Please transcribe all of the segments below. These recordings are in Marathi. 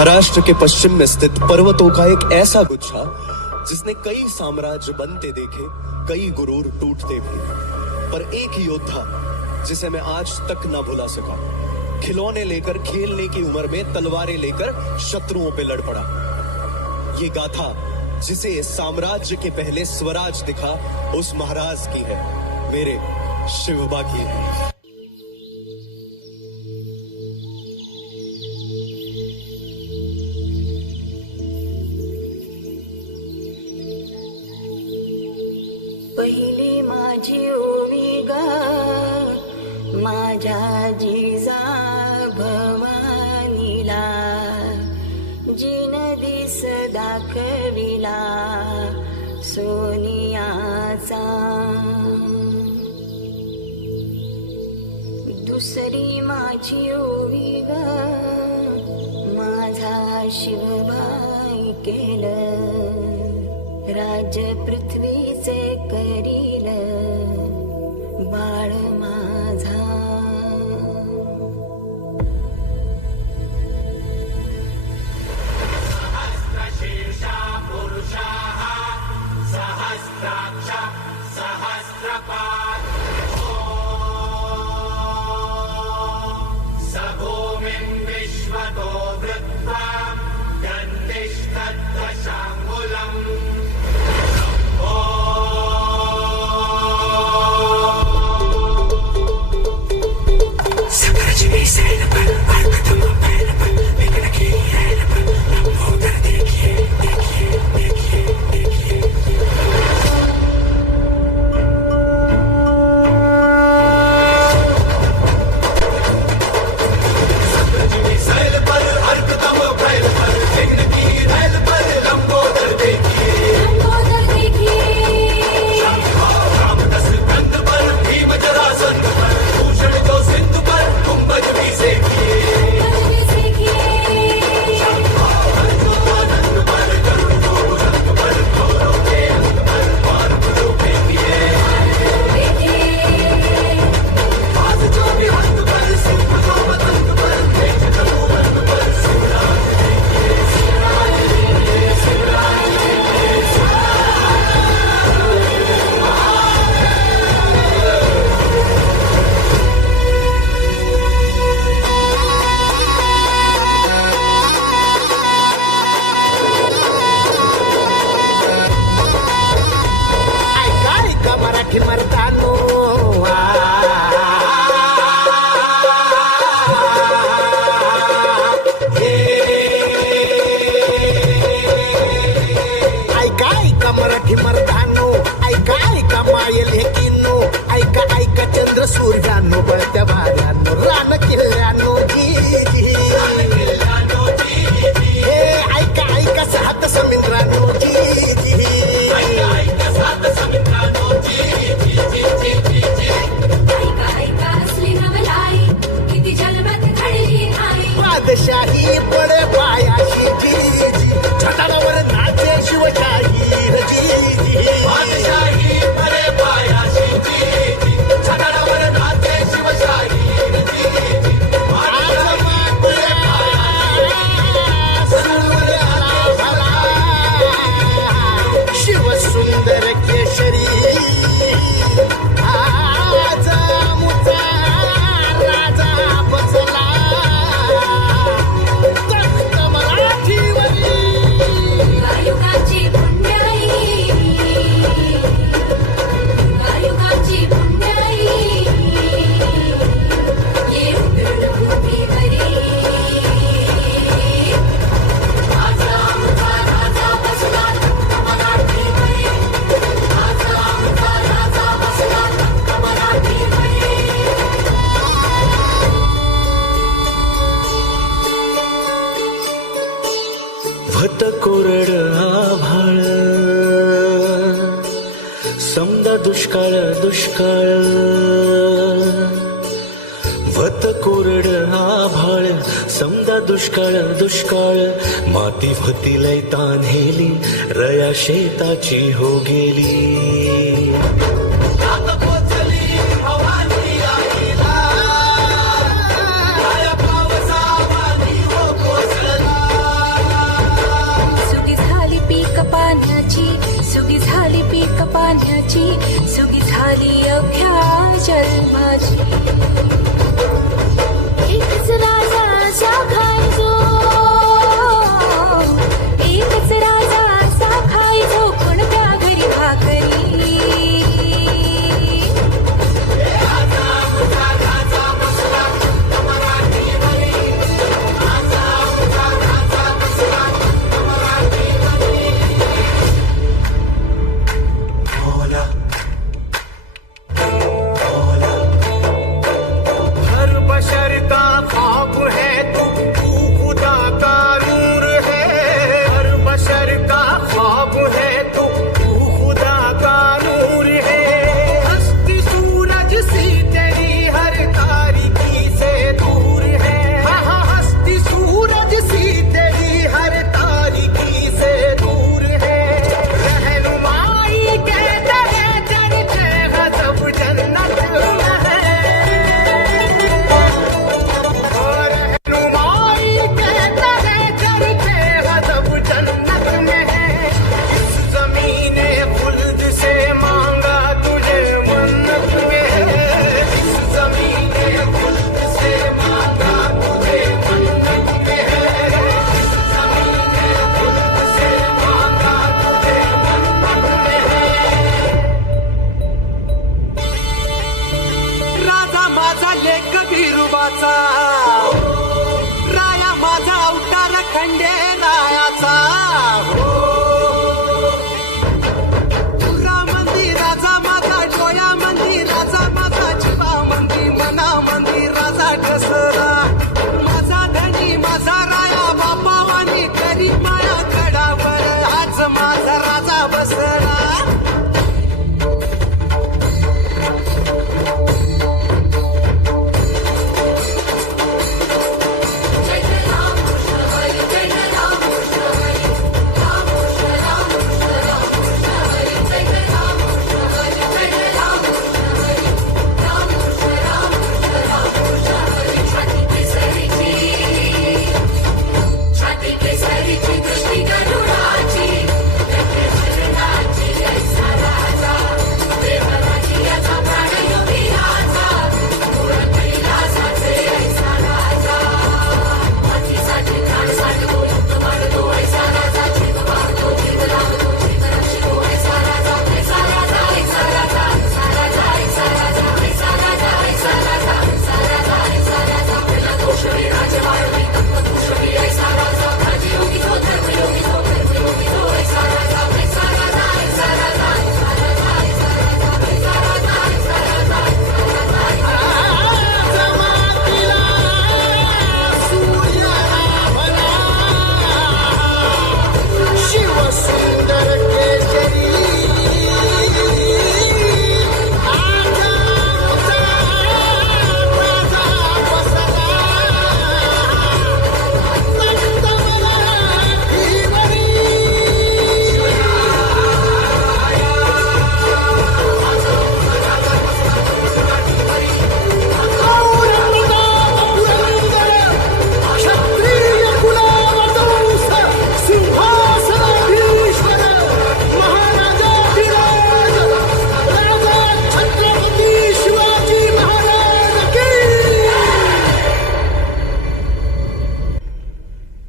महाराष्ट्र के पश्चिम में स्थित पर्वतों का एक ऐसा गुच्छा जिसने कई साम्राज्य बनते देखे, कई गुरूर टूटते भी, पर एक योद्धा जिसे मैं आज तक ना भुला सका, खिलौने लेकर खेलने की उम्र में तलवारें लेकर शत्रुओं पे लड़ पड़ा। ये गाथा जिसे साम्राज्य के पहले स्वराज दिखा, उस महाराज की है, मेरे शिवबा की है। पहिली माझी ओवी गा माझ्या जिजा भवानीला, जिन दिस दाखविला सोनियाचा। दुसरी माझी ओवी गा माझा शिवबाई केलं, राज्य पृथ्वीचे करील बाळ माझा। सहस्रशीर्षा पुरुषाः सहस्राक्ष सहस्रपात्, स भूमिं विश्वतो वृत्वा दन्तिष्ठद्दशाङ्गुलम्। कोरड आभाळ समदा दुष्काळ दुष्काळ, भत कोरड आभाळ समदा दुष्काळ दुष्काळ, माती भती लय तान्हेली रया शेताची हो गेली।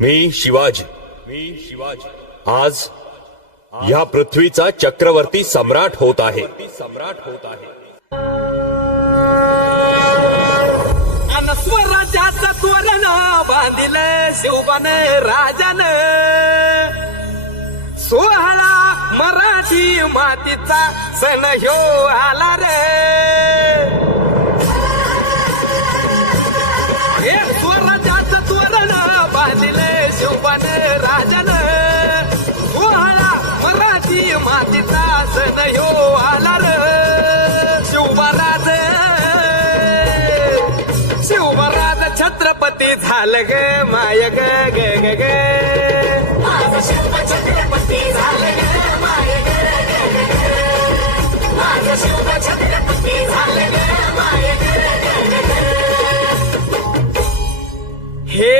मी शिवाजी आज या पृथ्वीचा चक्रवर्ती सम्राट होत आहे. अन स्वराज्याचं तोरण बांधिलं शिवबान राजान. सोहळा मराठी मातीचा सण ह्यो आला रे. हे स्वराज्याचं तोरण बांधिलं शिवबान राजान. सोहळा मराठी मातीचा सण ह्यो आला रे. शिवबराज छत्रपती झालं ग माय ग ग ग ग. माझं शिव छत्रपती झालं ग माय ग ग ग ग. माझं शिव छत्रपती झालं ग माय ग ग ग ग. हे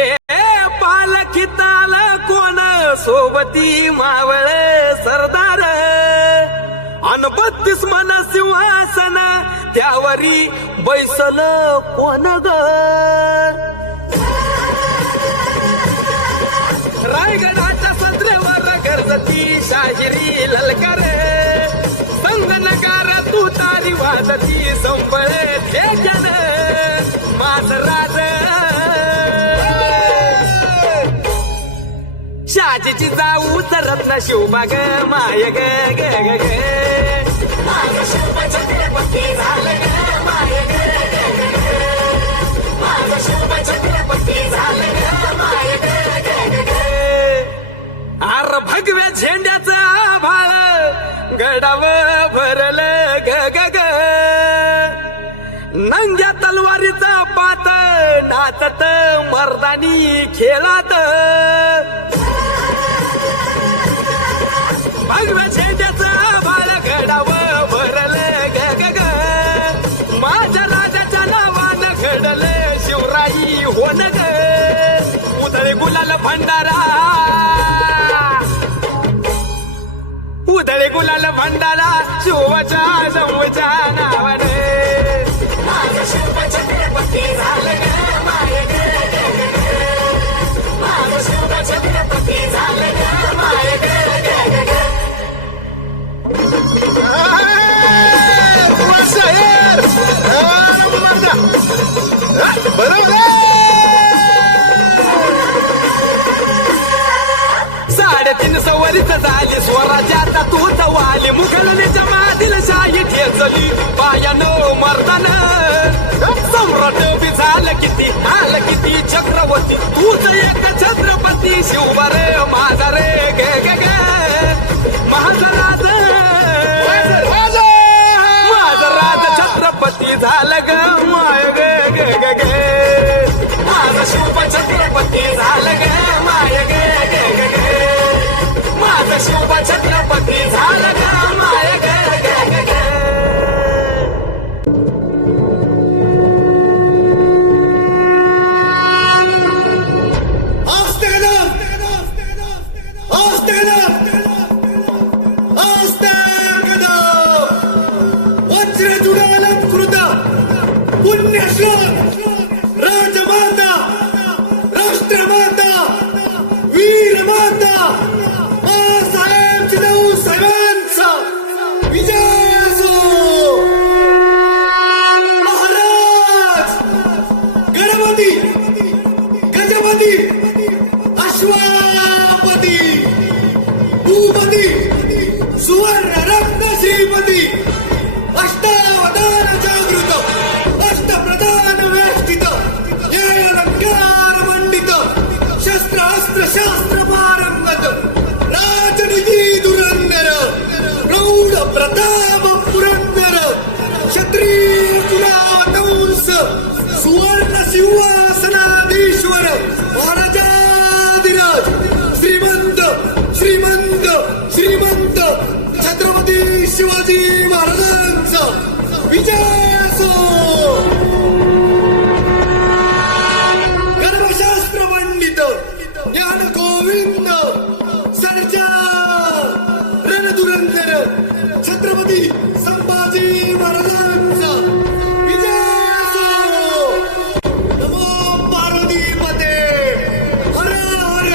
पालखीताल कोण सोबती मावळ सरदार. अन 32 मन सिंहासन त्यावरी बैसल कोण ग. रायगडाच्या सत्रेवर गरजती शाहिरी ललकार. संगनगार तू तारी वाजती संबळे ठेक्यान. माझ राज शाजीची जाऊ रत्न शिवबा ग माय ग ग ग ग. माझं शिव छत्रपती झालं ग माय ग ग ग ग. माझं शिव छत्रपती झालं ग माय ग ग ग ग. आर भगव्या झेंड्याचं आभाळ गडाव भरलं ग ग ग. नंग्या तलवारीचा पात नाचत मर्दानी खेळात. भगव्या झेंड्याचं आभाळ गडाव भरलं ग ग ग. माझ्या राजाच्या नावानं घडलं शिवराई होन ग. उधळे गुलाल भंडारा उधळे गुलाल भंडारा शिवाच्या जवळच्या नावाने. माझं शिव छत्रपती झालं ग माय ग ग ग ग. माझं शिव छत्रपती झालं ग माय ग ग ग ग. साडेतीन सवरीच झाली स्वराज्याचा तूच वाली. मुघलने जमातील शाही ठेचली पायानो मर्दान. सम्राट बी झालं किती आलं किती चक्रवर्ती. तूच एक छत्रपती शिवबा रे माझा रे गे गे गे. माझा राज छत्रपती झालं ग माय ग ग ग ग. माझं शिव छत्रपती झालं ग माय ग ग ग ग. माझं शिव छत्रपती झालं ग माय ग ग ग ग. राजमाता राष्ट्रमाता वीरमाता साहेब जिजाऊ साहेबांचा विजय असो. महाराज गणपती गजपती अश्वापती भूपती सुवर्ण रत्न श्रीपती अष्टावधान जागृत अष्टप्रधान वेष्टित न्यायालंकार मंडित शस्त्र अस्त्र शास्त्र पारंगत राजनीती धुरंधर प्रौढ प्रताप पुरंदर क्षत्रिय कुलावतंस सुवर्ण सिंहासनाधीश्वर महाराजाधिराज श्रीमंत श्रीमंत श्रीमंत छत्रपती शिवाजी महाराजांचा विजय असो. गर्भशास्त्र पंडित ज्ञान गोविंद सर्जा रणधुरंधर छत्रपती संभाजी महाराजांचा विजय असो. नमो पार्वतीपते हर हर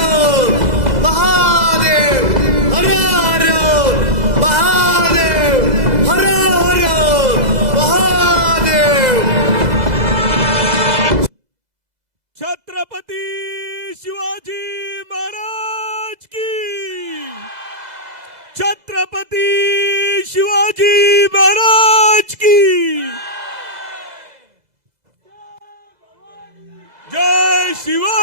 छत्रपती शिवाजी महाराज की छत्रपती शिवाजी महाराज की जय शिवा